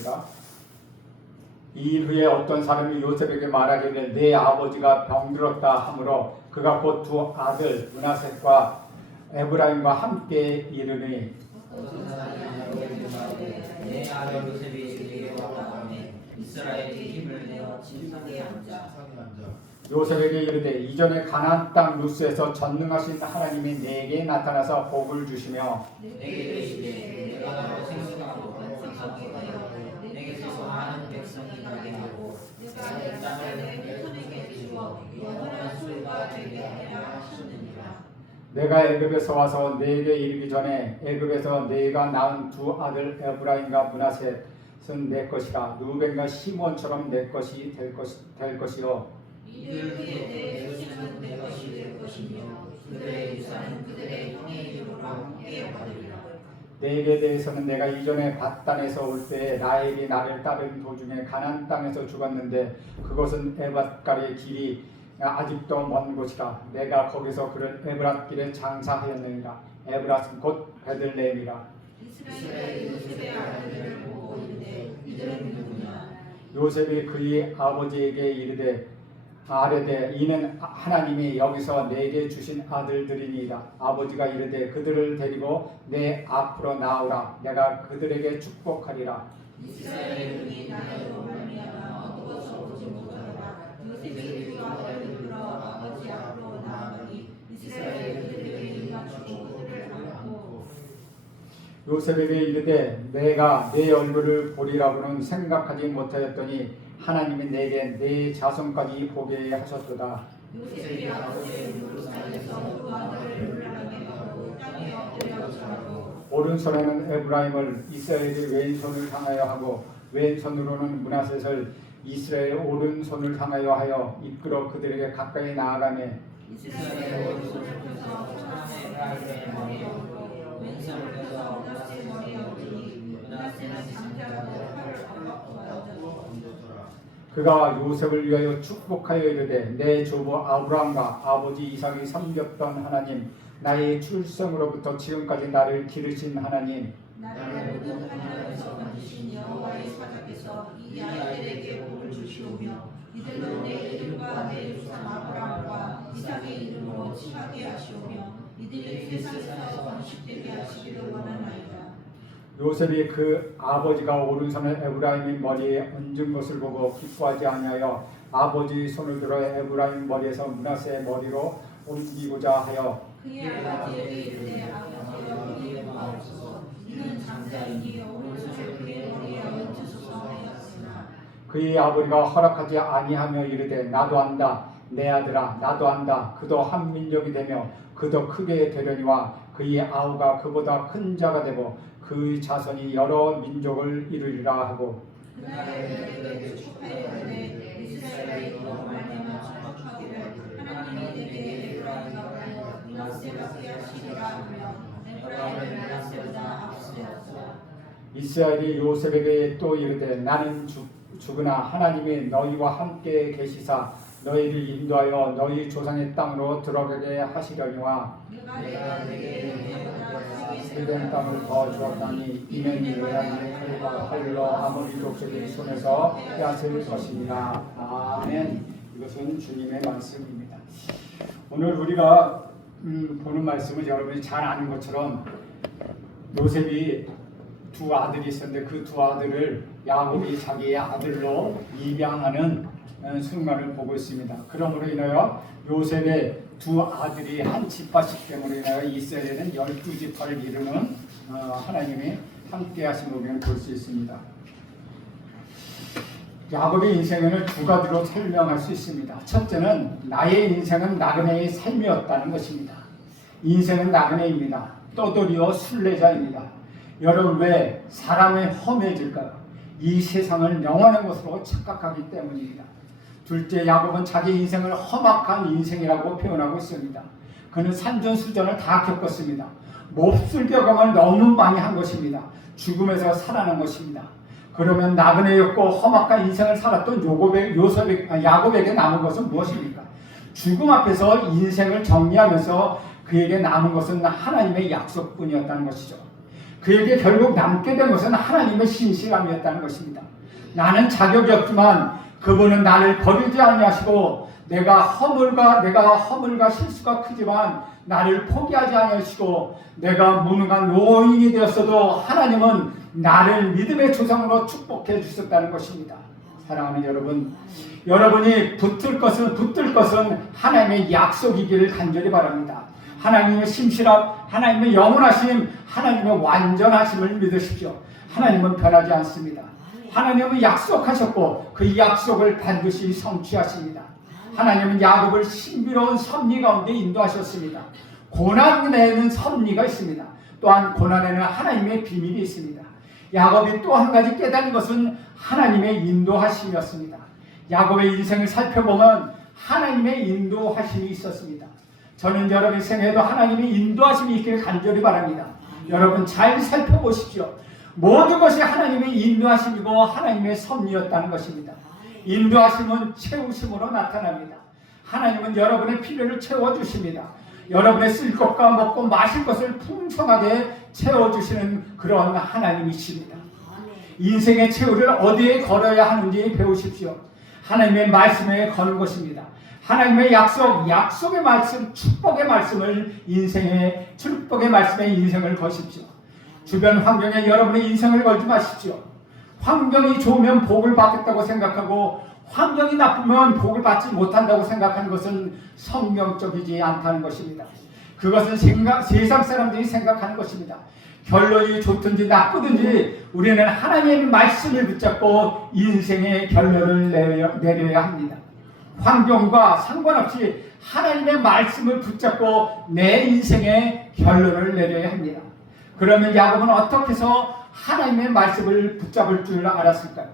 읽겠습니다. 이 일 후에 어떤 사람이 요셉에게 말하기를 내 아버지가 병들었다 하므로 그가 곧 두 아들 므낫셋과 에브라임과 함께 이르니 내 아들 요셉이 내게 왔다하매 이스라엘이 힘을 내어 진상에 앉아. 요셉에게 이르되 이전에 가나안 땅 루스에서 전능하신 하나님이 내게 나타나서 복을 주시며 내게 이르시되 내가 너로 생수하고 선하여 내게서 많은 백성이 나게 하고 내가 내 땅을 내 손에게 주어 영원한 수가 되게 하리라 하셨느니라. 내가 애굽에서 와서 내게 이르기 전에 애굽에서 내가 낳은 두 아들 에브라임과 므낫셋은 내 것이라 루벤과 시몬처럼 내 것이 될 것이요 이들 후에 내 소식은 내 것이 될 것이며 그들의 유산은 그들의 형의 이름으로 함께 받으리라. 내게 대해서는 내가 이전에 밧단에서 올 때에 라헬이 나를 따르는 도중에 가나안 땅에서 죽었는데 그것은 에밧갈의 길이 아직도 먼 곳이라 내가 거기서 그를 에브랏길에 장사하였느니라. 에브랏은 곧 베들레헴이라. 이스라엘이 요셉의 아들들을 보고 이르되 이들은 누구냐. 요셉이 그의 아버지에게 이르되 아뢰되 이는 하나님이 여기서 내게 주신 아들들이니이다. 아버지가 이르되 그들을 데리고 내 앞으로 나오라. 내가 그들에게 축복하리라. 이스라엘의 눈이 나로 말미암아 어두워서 보지 못하더라. 요셉이 두 아들을 불러 아버지 앞으로 나아가니 이스라엘의 그들에게 입맞추고 그들을 안고. 요셉에게 이르되 내가 내 얼굴을 보리라고는 생각하지 못하였더니 하나님이 내게 내 자손까지 보게 하셨도다. 요셉이 아버지의 무릎상에서 두 아들을 불러나게 하고 땅에 엎드려 절하고 오른손에는 에브라임을 이스라엘의 왼손을 향하여 하고 왼손으로는 므낫셋을 이스라엘의 오른손을 향하여 하여 이끌어 그들에게 가까이 나아가매 이스라엘의 오른손을 펴서 천하의 에브라임의 머리에 얹고 왼손을 펴서 므낫의 머리에 얹으니 므낫은 장자하고 팔을 안박고 앉았고. 그가 요셉을 위하여 축복하여 이르되 내 조부 아브라함과 아버지 이삭이 섬겼던 하나님 나의 출생으로부터 지금까지 나를 기르신 하나님 나를 모든 하나님에서 만드신 여호와의 사자께서 이 아이들에게 복을 주시오며 이들로 내 이름과 내 조상 아브라함과 이삭의 이름으로 칭하게 하시오며 이들이 세상에서 번식되게 하시기를 원하나이다. 요셉이 그 아버지가 오른손을 에브라임의 머리에 얹은 것을 보고 기뻐하지 아니하여 아버지 손을 들어 에브라임 머리에서 므낫의 머리로 옮기고자 하여 그의 아버지에게 이르되 아버지여 이에 마옵소서 이는 장자이니 오른손을 그의 머리에 얹으소서 하였으나 그의 아버지가 허락하지 아니하며 이르되 나도 안다 내 아들아 나도 안다 그도 한 민족이 되며 그도 크게 되려니와 그의 아우가 그보다 큰 자가 되고 그 자손이 여러 민족을 이루리라 하고 그날에 그에게 축복하였는데 이스라엘이 그로 말미암아 축복하기를 하나님이 내게 에브라임과 므낫세가 하시리라 하며 에브라임은 므낫세보다 앞서였더라. 이스라엘이 요셉에게 또 이르되 나는 죽으나 하나님이 너희와 함께 계시사 너희를 인도하여 너희 조상의 땅으로 들어가게 하시려니와 내가 내게 세된 땅을 더 주었다니 이는 이로야의 칼과 활로 아모리 족속의 손에서 빼앗을 것이니라. 아멘. 이것은 주님의 말씀입니다. 오늘 우리가 보는 말씀은 여러분이 잘 아는 것처럼 요셉이 두 아들이 있었는데 그 두 아들을 야곱이 자기의 아들로 입양하는 순간을 보고 있습니다. 그러므로 인하여 요셉의 두 아들이 한 집밭이기 때문에 인하여 이스라엘에는 12지파를 이루는 하나님이 함께 하신 것을 볼 수 있습니다. 야곱의 인생을 두 가지로 설명할 수 있습니다. 첫째는 나의 인생은 나그네의 삶이었다는 것입니다. 인생은 나그네입니다. 떠돌이요 순례자입니다. 여러분 왜 사람이 험해질까요? 이 세상을 영원한 것으로 착각하기 때문입니다. 둘째, 야곱은 자기 인생을 험악한 인생이라고 표현하고 있습니다. 그는 산전수전을 다 겪었습니다. 몹쓸 경험을 너무 많이 한 것입니다. 죽음에서 살아난 것입니다. 그러면 나그네였고 험악한 인생을 살았던 야곱에게 남은 것은 무엇입니까? 죽음 앞에서 인생을 정리하면서 그에게 남은 것은 하나님의 약속뿐이었다는 것이죠. 그에게 결국 남게 된 것은 하나님의 신실함이었다는 것입니다. 나는 자격이 없지만 그분은 나를 버리지 아니하시고 내가 허물과 실수가 크지만 나를 포기하지 아니하시고 내가 무능한 노인이 되었어도 하나님은 나를 믿음의 조상으로 축복해 주셨다는 것입니다. 사랑하는 여러분, 여러분이 붙들 것은 하나님의 약속이기를 간절히 바랍니다. 하나님의 신실함, 하나님의 영원하심, 하나님의 완전하심을 믿으십시오. 하나님은 변하지 않습니다. 하나님은 약속하셨고 그 약속을 반드시 성취하십니다. 하나님은 야곱을 신비로운 섭리 가운데 인도하셨습니다. 고난에는 섭리가 있습니다. 또한 고난에는 하나님의 비밀이 있습니다. 야곱이 또 한 가지 깨달은 것은 하나님의 인도하심이었습니다. 야곱의 인생을 살펴보면 하나님의 인도하심이 있었습니다. 저는 여러분 인생에도 하나님의 인도하심이 있기를 간절히 바랍니다. 여러분 잘 살펴보십시오. 모든 것이 하나님의 인도하심이고 하나님의 섭리였다는 것입니다. 인도하심은 채우심으로 나타납니다. 하나님은 여러분의 필요를 채워주십니다. 여러분의 쓸 것과 먹고 마실 것을 풍성하게 채워주시는 그런 하나님이십니다. 인생의 최후를 어디에 걸어야 하는지 배우십시오. 하나님의 말씀에 거는 것입니다. 하나님의 약속의 말씀, 축복의 말씀에 인생을 거십시오. 주변 환경에 여러분의 인생을 걸지 마십시오. 환경이 좋으면 복을 받겠다고 생각하고 환경이 나쁘면 복을 받지 못한다고 생각하는 것은 성경적이지 않다는 것입니다. 그것은 세상 사람들이 생각하는 것입니다. 결론이 좋든지 나쁘든지 우리는 하나님의 말씀을 붙잡고 인생의 결론을 내려야 합니다. 환경과 상관없이 하나님의 말씀을 붙잡고 내 인생의 결론을 내려야 합니다. 그러면 야곱은 어떻게 해서 하나님의 말씀을 붙잡을 줄 알았을까요?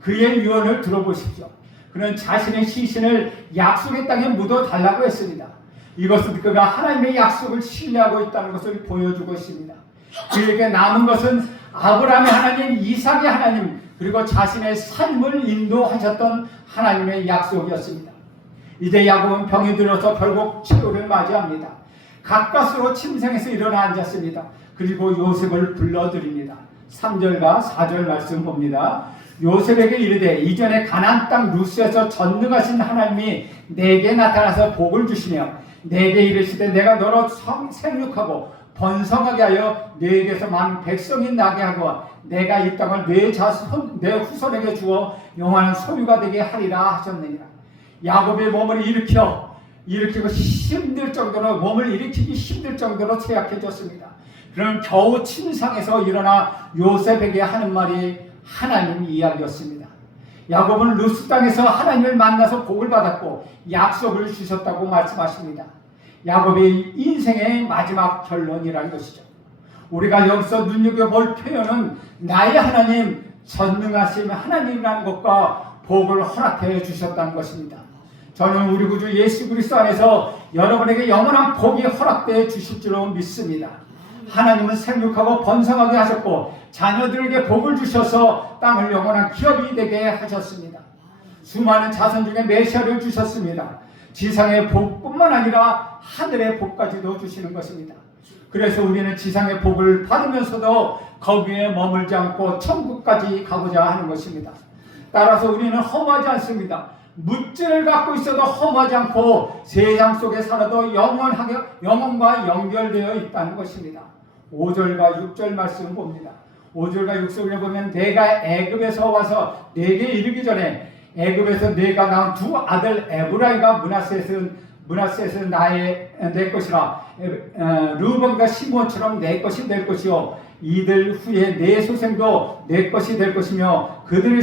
그의 유언을 들어보십시오. 그는 자신의 시신을 약속의 땅에 묻어달라고 했습니다. 이것은 그가 하나님의 약속을 신뢰하고 있다는 것을 보여주고 있습니다. 그에게 남은 것은 아브라함의 하나님, 이삭의 하나님, 그리고 자신의 삶을 인도하셨던 하나님의 약속이었습니다. 이제 야곱은 병이 들어서 결국 치료를 맞이합니다. 가까스로 침상에서 일어나 앉았습니다. 그리고 요셉을 불러드립니다. 3절과 4절 말씀 봅니다. 요셉에게 이르되 이전에 가나안 땅 루스에서 전능하신 하나님이 내게 나타나서 복을 주시며 내게 이르시되 내가 너로 생육하고 번성하게 하여 너에게서 많은 백성이 나게 하고 내가 이 땅을 내 후손에게 주어 영원한 소유가 되게 하리라 하셨느니라. 야곱의 몸을 일으키고 힘들 정도로 몸을 일으키기 힘들 정도로쇠약해졌습니다. 그런 겨우 침상에서 일어나 요셉에게 하는 말이 하나님 이야기였습니다. 야곱은 루스 땅에서 하나님을 만나서 복을 받았고 약속을 주셨다고 말씀하십니다. 야곱의 인생의 마지막 결론이라는 것이죠. 우리가 여기서 눈여겨볼 표현은 나의 하나님, 전능하신 하나님이라는 것과 복을 허락해 주셨다는 것입니다. 저는 우리 구주 예수 그리스도 안에서 여러분에게 영원한 복이 허락되어 주실 줄로 믿습니다. 하나님은 생육하고 번성하게 하셨고 자녀들에게 복을 주셔서 땅을 영원한 기업이 되게 하셨습니다. 수많은 자손 중에 메시아를 주셨습니다. 지상의 복뿐만 아니라 하늘의 복까지도 주시는 것입니다. 그래서 우리는 지상의 복을 받으면서도 거기에 머물지 않고 천국까지 가고자 하는 것입니다. 따라서 우리는 허무하지 않습니다. 물질을 갖고 있어도 허무하지 않고 세상 속에 살아도 영원과 연결되어 있다는 것입니다. 5절과 6절 말씀 봅니다. 5절과 6절을 보면 내가 애굽에서 와서 내게 이르기 전에 애굽에서 내가 낳은 두 아들 에브라임과 므낫셋은 내 것이라 르우벤과 시므온처럼 내 것이 될 것이요 이들 후에 내 소생도 내 것이 될 것이며 그들의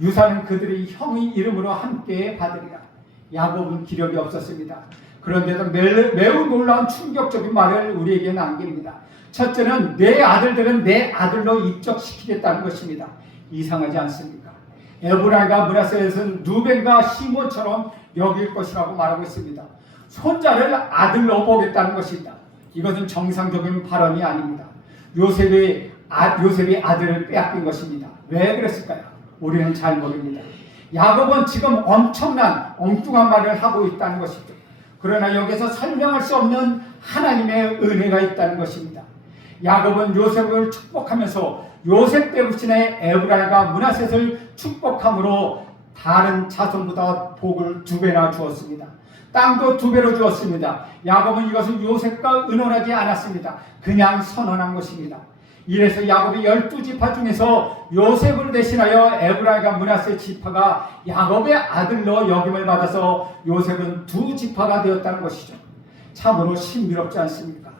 유산은 그들의 형의 이름으로 함께 받으리라. 야곱은 기력이 없었습니다. 그런데도 매우 놀라운 충격적인 말을 우리에게 남깁니다. 첫째는 내 아들들은 내 아들로 입적시키겠다는 것입니다. 이상하지 않습니까? 에브라임과 므낫셋은 루벤과 시므온처럼 여길 것이라고 말하고 있습니다. 손자를 아들로 보겠다는 것입니다. 이것은 정상적인 발언이 아닙니다. 요셉이 아들을 빼앗긴 것입니다. 왜 그랬을까요? 우리는 잘 모릅니다. 야곱은 지금 엄청난 엉뚱한 말을 하고 있다는 것이죠. 그러나 여기서 설명할 수 없는 하나님의 은혜가 있다는 것입니다. 야곱은 요셉을 축복하면서 요셉 때 부친의 에브라임과 므낫셋을 축복함으로 다른 자손보다 복을 2배나 주었습니다. 땅도 2배로 주었습니다. 야곱은 이것을 요셉과 의논하지 않았습니다. 그냥 선언한 것입니다. 이래서 야곱이 12지파 중에서 요셉을 대신하여 에브라임과 므낫세 지파가 야곱의 아들로 여김을 받아서 요셉은 2지파가 되었다는 것이죠. 참으로 신비롭지 않습니까?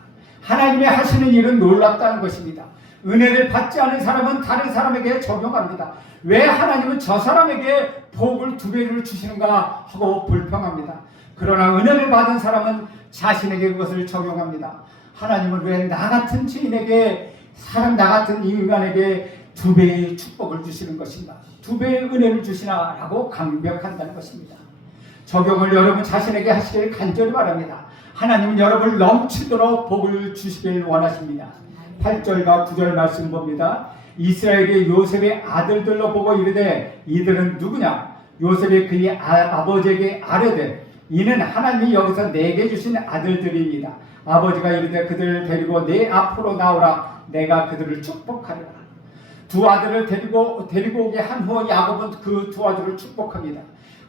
하나님의 하시는 일은 놀랍다는 것입니다. 은혜를 받지 않은 사람은 다른 사람에게 적용합니다. 왜 하나님은 저 사람에게 복을 2배를 주시는가 하고 불평합니다. 그러나 은혜를 받은 사람은 자신에게 그것을 적용합니다. 하나님은 왜 나 같은 죄인에게, 사람 나 같은 인간에게 2배의 축복을 주시는 것인가, 2배의 은혜를 주시나 라고 강벽한다는 것입니다. 적용을 여러분 자신에게 하시길 간절히 바랍니다. 하나님은 여러분을 넘치도록 복을 주시길 원하십니다. 8절과 9절 말씀 봅니다. 이스라엘이 요셉의 아들들로 보고 이르되 이들은 누구냐? 요셉이 그의 아버지에게 아뢰되 이는 하나님이 여기서 내게 주신 아들들입니다. 아버지가 이르되 그들을 데리고 내 앞으로 나오라. 내가 그들을 축복하리라. 2 아들을 데리고 오게 한 후 야곱은 그 2 아들을 축복합니다.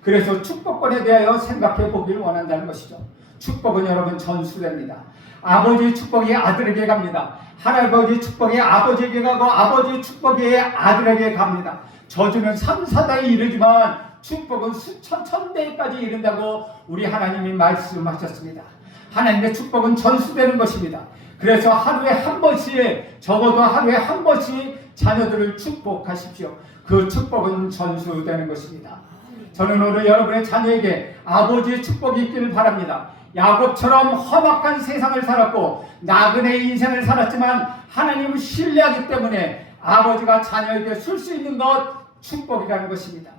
그래서 축복권에 대하여 생각해 보길 원한다는 것이죠. 축복은 여러분 전수됩니다. 아버지의 축복이 아들에게 갑니다. 할아버지 축복이 아버지에게 가고 아버지의 축복이 아들에게 갑니다. 저주는 3, 4대에 이르지만 축복은 수천, 천대까지 이른다고 우리 하나님이 말씀하셨습니다. 하나님의 축복은 전수되는 것입니다. 그래서 하루에 한 번씩, 적어도 하루에 한 번씩 자녀들을 축복하십시오. 그 축복은 전수되는 것입니다. 저는 오늘 여러분의 자녀에게 아버지의 축복이 있기를 바랍니다. 야곱처럼 험악한 세상을 살았고 나그네의 인생을 살았지만 하나님을 신뢰하기 때문에 아버지가 자녀에게 줄 수 있는 것 축복이라는 것입니다.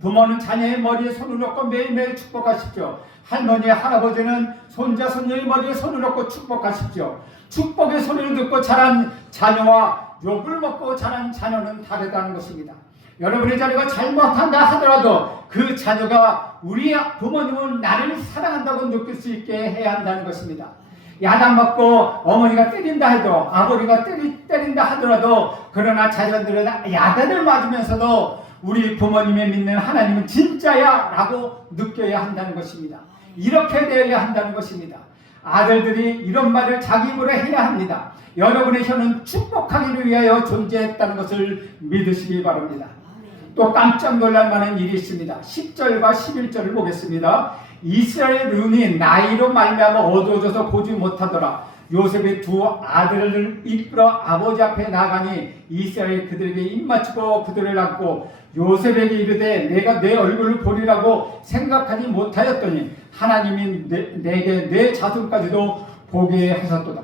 부모는 자녀의 머리에 손을 얹고 매일매일 축복하십시오. 할머니, 할아버지는 손자, 손녀의 머리에 손을 얹고 축복하십시오. 축복의 소리를 듣고 자란 자녀와 욕을 먹고 자란 자녀는 다르다는 것입니다. 여러분의 자녀가 잘못한다 하더라도 그 자녀가 우리 부모님은 나를 사랑한다고 느낄 수 있게 해야 한다는 것입니다. 야단맞고 어머니가 때린다 해도, 아버지가 때린다 하더라도, 그러나 자녀들은 야단을 맞으면서도 우리 부모님의 믿는 하나님은 진짜야 라고 느껴야 한다는 것입니다. 이렇게 되어야 한다는 것입니다. 아들들이 이런 말을 자기 입으로 해야 합니다. 여러분의 혀는 축복하기를 위하여 존재했다는 것을 믿으시기 바랍니다. 또 깜짝 놀랄 만한 일이 있습니다. 10절과 11절을 보겠습니다. 이스라엘 눈이 나이로 말미암아 어두워져서 보지 못하더라. 요셉의 2 아들을 이끌어 아버지 앞에 나가니 이스라엘이 그들에게 입맞추고 그들을 안고 요셉에게 이르되 내가 내 얼굴을 보리라고 생각하지 못하였더니 하나님이 내게 내 자손까지도 보게 하셨도다.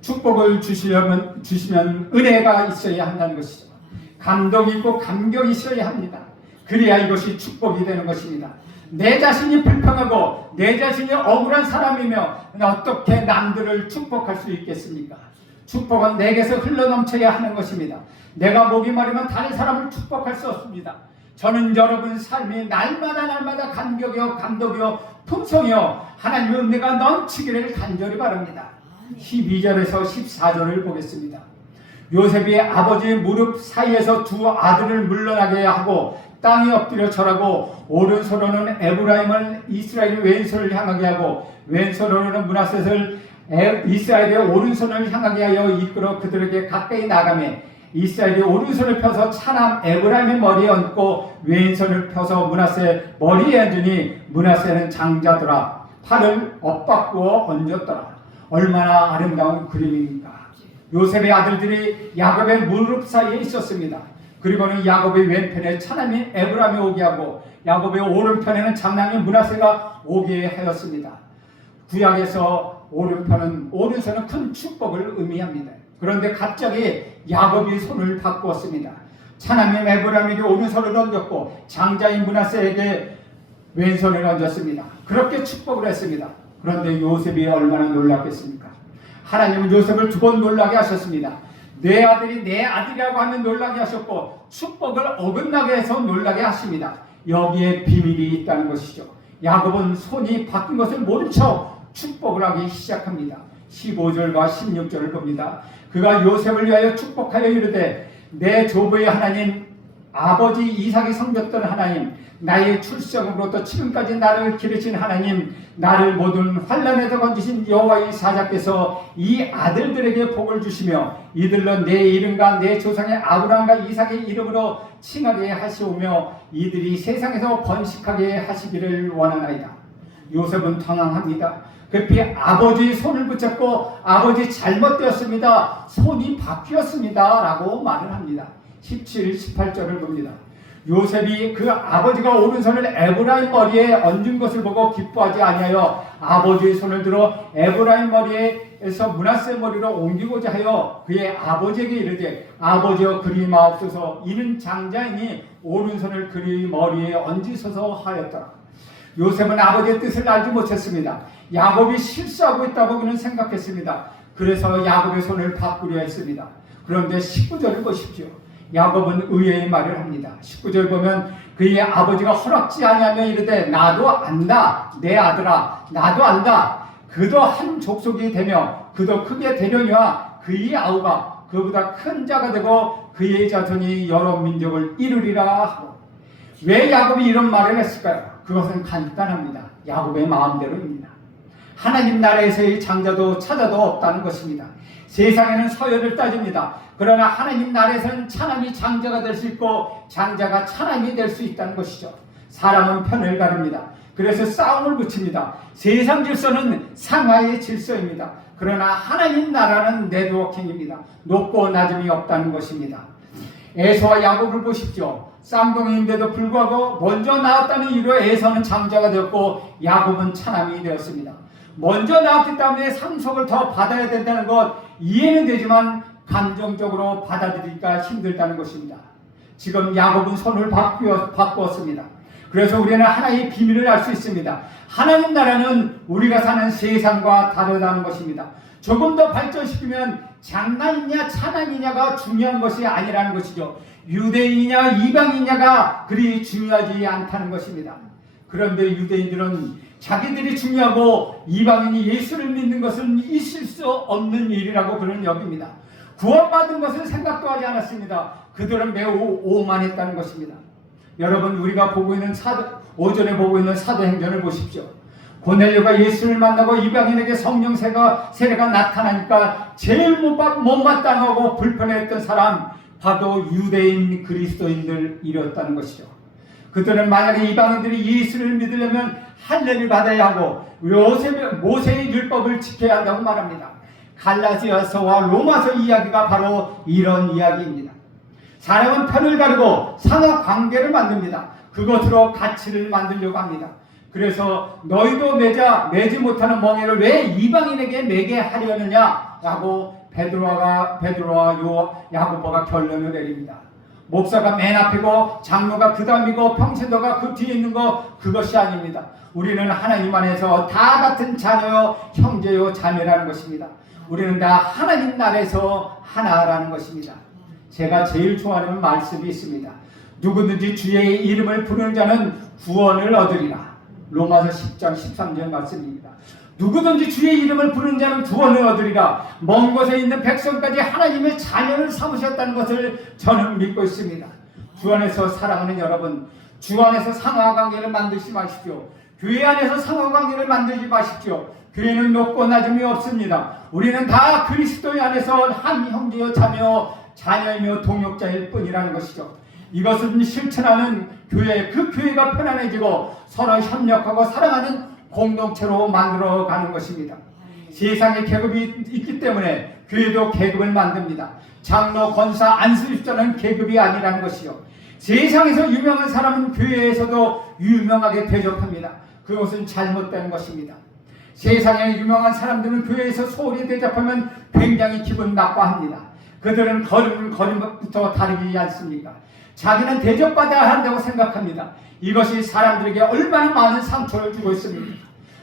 축복을 주시면 은혜가 있어야 한다는 것이죠. 감동이 있고 감격이 있어야 합니다. 그래야 이것이 축복이 되는 것입니다. 내 자신이 불평하고 내 자신이 억울한 사람이며 어떻게 남들을 축복할 수 있겠습니까? 축복은 내게서 흘러넘쳐야 하는 것입니다. 내가 목이 마르면 다른 사람을 축복할 수 없습니다. 저는 여러분 삶이 날마다 감격이요 감동이요 풍성이요 하나님의 은혜가 넘치기를 간절히 바랍니다. 12절에서 14절을 보겠습니다. 요셉이 아버지의 무릎 사이에서 2 아들을 물러나게 하고 땅에 엎드려 절하고 오른손으로는 에브라임을 이스라엘의 왼손을 향하게 하고 왼손으로는 므낫셋을 이스라엘의 오른손을 향하게 하여 이끌어 그들에게 가까이 나가며 이스라엘이 오른손을 펴서 차남 에브라임의 머리에 얹고 왼손을 펴서 므낫셋 머리에 얹으니 므낫셋은 장자더라. 팔을 엇바꾸어 얹었더라. 얼마나 아름다운 그림입니까? 요셉의 아들들이 야곱의 무릎 사이에 있었습니다. 그리고는 야곱의 왼편에 차남이 에브라임이 오게 하고 야곱의 오른편에는 장남이 므낫세가 오게 하였습니다. 구약에서 오른손은 큰 축복을 의미합니다. 그런데 갑자기 야곱이 손을 바꾸었습니다. 차남이 에브라임에게 오른손을 얹었고 장자인 므낫세에게 왼손을 얹었습니다. 그렇게 축복을 했습니다. 그런데 요셉이 얼마나 놀랐겠습니까? 하나님은 요셉을 2번 놀라게 하셨습니다. 내 아들이 내 아들이라고 하면 놀라게 하셨고 축복을 어긋나게 해서 놀라게 하십니다. 여기에 비밀이 있다는 것이죠. 야곱은 손이 바뀐 것을 모른 척 축복을 하기 시작합니다. 15절과 16절을 봅니다. 그가 요셉을 위하여 축복하여 이르되 내 조부의 하나님 아버지 이삭이 섬겼던 하나님 나의 출생으로부터 지금까지 나를 기르신 하나님 나를 모든 환난에서 건지신 여호와의 사자께서 이 아들들에게 복을 주시며 이들로 내 이름과 내 조상의 아브라함과 이삭의 이름으로 칭하게 하시오며 이들이 세상에서 번식하게 하시기를 원하나이다. 요셉은 당황합니다. 급히 아버지의 손을 붙잡고 아버지 잘못되었습니다. 손이 바뀌었습니다. 라고 말을 합니다. 17, 18절을 봅니다. 요셉이 그 아버지가 오른손을 에브라임 머리에 얹은 것을 보고 기뻐하지 아니하여 아버지의 손을 들어 에브라임 머리에서 므낫세 머리로 옮기고자 하여 그의 아버지에게 이르되 아버지여 그리 마옵소서 이는 장자이니 오른손을 그리 머리에 얹으소서 하였더라. 요셉은 아버지의 뜻을 알지 못했습니다. 야곱이 실수하고 있다고 그는 생각했습니다. 그래서 야곱의 손을 바꾸려 했습니다. 그런데 19절을 보십시오. 야곱은 의외의 말을 합니다. 19절 보면 그의 아버지가 허락지 아니하며 이르되 나도 안다 내 아들아 나도 안다 그도 한 족속이 되며 그도 크게 되려니와 그의 아우가 그보다 큰 자가 되고 그의 자손이 여러 민족을 이루리라 하고. 왜 야곱이 이런 말을 했을까요? 그것은 간단합니다. 야곱의 마음대로입니다. 하나님 나라에서의 장자도 차자도 없다는 것입니다. 세상에는 서열을 따집니다. 그러나 하나님 나라에서는 차남이 장자가 될 수 있고 장자가 차남이 될 수 있다는 것이죠. 사람은 편을 가릅니다. 그래서 싸움을 붙입니다. 세상 질서는 상하의 질서입니다. 그러나 하나님 나라는 네트워킹입니다. 높고 낮음이 없다는 것입니다. 에서와 야곱을 보십시오. 쌍둥이인데도 불구하고 먼저 나왔다는 이유로 에서는 장자가 되었고 야곱은 차남이 되었습니다. 먼저 나왔기 때문에 상속을 더 받아야 된다는 것 이해는 되지만 감정적으로 받아들이기가 힘들다는 것입니다. 지금 야곱은 손을 바꾸었습니다. 그래서 우리는 하나의 비밀을 알 수 있습니다. 하나님 나라는 우리가 사는 세상과 다르다는 것입니다. 조금 더 발전시키면 장남이냐 차남이냐가 중요한 것이 아니라는 것이죠. 유대인이냐 이방인이냐가 그리 중요하지 않다는 것입니다. 그런데 유대인들은 자기들이 중요하고 이방인이 예수를 믿는 것은 있을 수 없는 일이라고 그는 여깁니다. 구원받은 것을 생각도 하지 않았습니다. 그들은 매우 오만했다는 것입니다. 여러분 우리가 보고 있는 오전에 보고 있는 사도행전을 보십시오. 고넬료가 예수를 만나고 이방인에게 성령 세례가 나타나니까 제일 못마땅하고 불편했던 사람 바로 유대인 그리스도인들이었다는 것이죠. 그들은 만약에 이방인들이 예수를 믿으려면 할례를 받아야 하고 모세의 율법을 지켜야 한다고 말합니다. 갈라디아서와 로마서 이야기가 바로 이런 이야기입니다. 사람은 편을 가르고 상하 관계를 만듭니다. 그것으로 가치를 만들려고 합니다. 그래서 너희도 매지 못하는 멍에를 왜 이방인에게 매게 하려느냐라고 베드로와 야고보가 결론을 내립니다. 목사가 맨 앞이고 장로가 그 다음이고 평신도가 그 뒤에 있는 거 그것이 아닙니다. 우리는 하나님 안에서 다 같은 자녀요 형제요 자매라는 것입니다. 우리는 다 하나님 나라에서 하나라는 것입니다. 제가 제일 좋아하는 말씀이 있습니다. 누구든지 주의 이름을 부르는 자는 구원을 얻으리라. 로마서 10장 13절 말씀입니다. 누구든지 주의 이름을 부르는 자는 구원을 얻으리라. 먼 곳에 있는 백성까지 하나님의 자녀를 삼으셨다는 것을 저는 믿고 있습니다. 주 안에서 사랑하는 여러분, 주 안에서 상하관계를 만들지 마십시오. 교회 안에서 상하관계를 만들지 마십시오. 교회는 높고 낮음이 없습니다. 우리는 다 그리스도의 안에서 한 형제요 자녀이며 동역자일 뿐이라는 것이죠. 이것은 실천하는 교회, 그 교회가 편안해지고 서로 협력하고 사랑하는 공동체로 만들어가는 것입니다. 세상에 계급이 있기 때문에 교회도 계급을 만듭니다. 장로, 권사, 안수집사는 계급이 아니라는 것이요. 세상에서 유명한 사람은 교회에서도 유명하게 대접합니다. 그것은 잘못된 것입니다. 세상에 유명한 사람들은 교회에서 소홀히 대접하면 굉장히 기분 나빠합니다. 그들은 걸음부터 다르지 않습니까? 자기는 대접받아야 한다고 생각합니다. 이것이 사람들에게 얼마나 많은 상처를 주고 있습니다.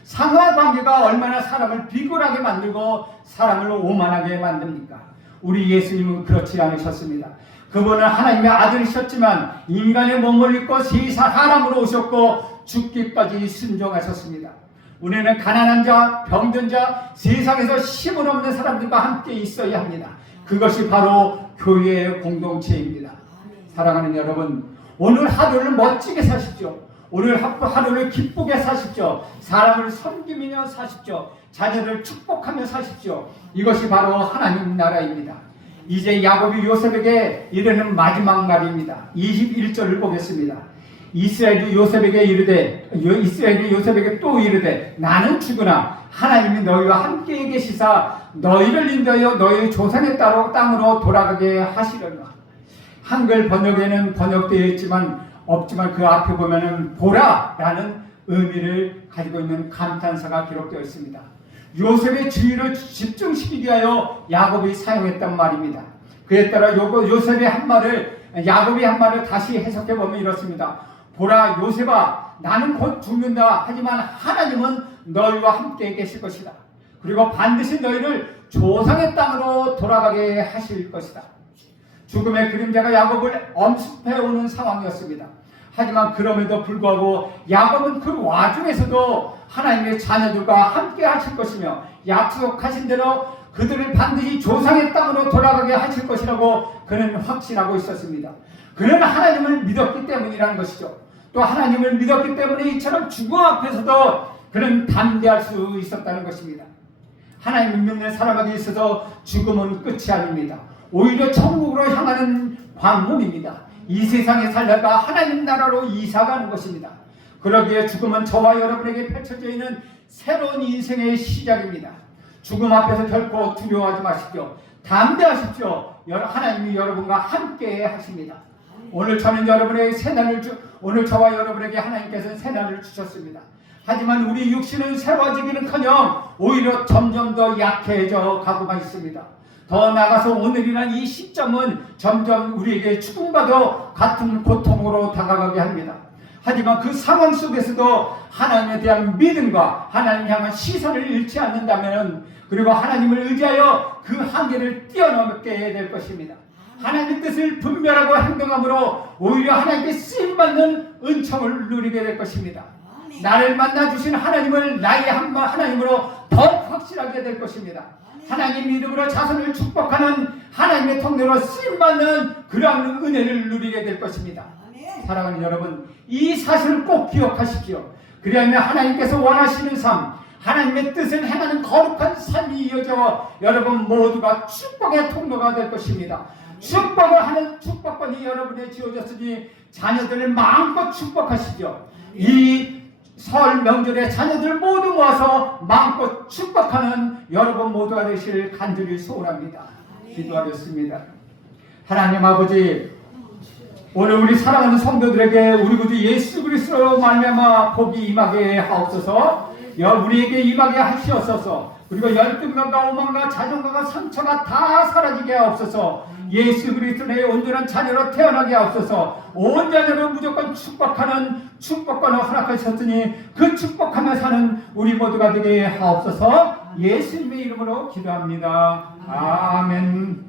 상하관계가 얼마나 사람을 비굴하게 만들고 사람을 오만하게 만듭니까? 우리 예수님은 그렇지 않으셨습니다. 그분은 하나님의 아들이셨지만 인간의 몸을 입고 사람으로 오셨고 죽기까지 순종하셨습니다. 우리는 가난한 자, 병든 자, 세상에서 힘은 없는 사람들과 함께 있어야 합니다. 그것이 바로 교회의 공동체입니다. 사랑하는 여러분, 오늘 하루를 멋지게 사십시오. 오늘 하루를 기쁘게 사십시오. 사람을 섬기며 사십시오. 자녀를 축복하며 사십시오. 이것이 바로 하나님 나라입니다. 이제 야곱이 요셉에게 이르는 마지막 날입니다. 21절을 보겠습니다. 이스라엘이 요셉에게 또 이르되 나는 죽으나 하나님이 너희와 함께 계시사 너희를 인도하여 너희 조상의 땅으로 돌아가게 하시려나. 한글 번역에는 번역되어 있지만 없지만 그 앞에 보면은 보라라는 의미를 가지고 있는 감탄사가 기록되어 있습니다. 요셉의 주의를 집중시키기 위하여 야곱이 사용했단 말입니다. 그에 따라 야곱이 한 말을 다시 해석해 보면 이렇습니다. 보라 요셉아, 나는 곧 죽는다. 하지만 하나님은 너희와 함께 계실 것이다. 그리고 반드시 너희를 조상의 땅으로 돌아가게 하실 것이다. 죽음의 그림자가 야곱을 엄습해오는 상황이었습니다. 하지만 그럼에도 불구하고 야곱은 그 와중에서도 하나님의 자녀들과 함께 하실 것이며 약속하신 대로 그들을 반드시 조상의 땅으로 돌아가게 하실 것이라고 그는 확신하고 있었습니다. 그는 하나님을 믿었기 때문이라는 것이죠. 또 하나님을 믿었기 때문에 이처럼 죽음 앞에서도 그는 담대할 수 있었다는 것입니다. 하나님을 믿는 사람에게 있어서 죽음은 끝이 아닙니다. 오히려 천국으로 향하는 관문입니다. 이 세상에 살다가 하나님 나라로 이사가는 것입니다. 그러기에 죽음은 저와 여러분에게 펼쳐져 있는 새로운 인생의 시작입니다. 죽음 앞에서 결코 두려워하지 마십시오. 담대하십시오. 하나님이 여러분과 함께 하십니다. 오늘 저와 여러분에게 하나님께서 새날을 주셨습니다. 하지만 우리 육신은 새로워지기는커녕 오히려 점점 더 약해져 가고만 있습니다. 더 나아가서 오늘이란 이 시점은 점점 우리에게 죽음과도 같은 고통으로 다가가게 합니다. 하지만 그 상황 속에서도 하나님에 대한 믿음과 하나님 향한 시선을 잃지 않는다면, 그리고 하나님을 의지하여 그 한계를 뛰어넘게 될 것입니다. 하나님의 뜻을 분별하고 행동함으로 오히려 하나님께 쓰임받는 은총을 누리게 될 것입니다. 나를 만나주신 하나님을 나의 하나님으로 더욱 확실하게 될 것입니다. 하나님 이름으로 자손을 축복하는 하나님의 통로로 쓰임받는 그러한 은혜를 누리게 될 것입니다. 사랑하는 여러분, 이 사실을 꼭 기억하십시오. 그리하면 하나님께서 원하시는 삶, 하나님의 뜻을 행하는 거룩한 삶이 이어져 여러분 모두가 축복의 통로가 될 것입니다. 축복을 하는 축복권이 여러분에 지어졌으니 자녀들을 마음껏 축복하시죠. 이 설 명절에 자녀들 모두 모아서 마음껏 축복하는 여러분 모두가 되실 간절히 소원합니다. 기도하겠습니다. 하나님 아버지, 오늘 우리 사랑하는 성도들에게 우리 구주 예수 그리스도로 말미암아 복이 임하게 하옵소서. 우리에게 임하게 하시옵소서. 그리고 열등감과 오만과 자존감과 상처가 다 사라지게 하옵소서. 예수 그리스도의 온전한 자녀로 태어나게 하옵소서. 온 자녀를 무조건 축복하는 축복권을 허락하셨으니 그 축복하며 사는 우리 모두가 되게 하옵소서. 예수님의 이름으로 기도합니다. 아멘.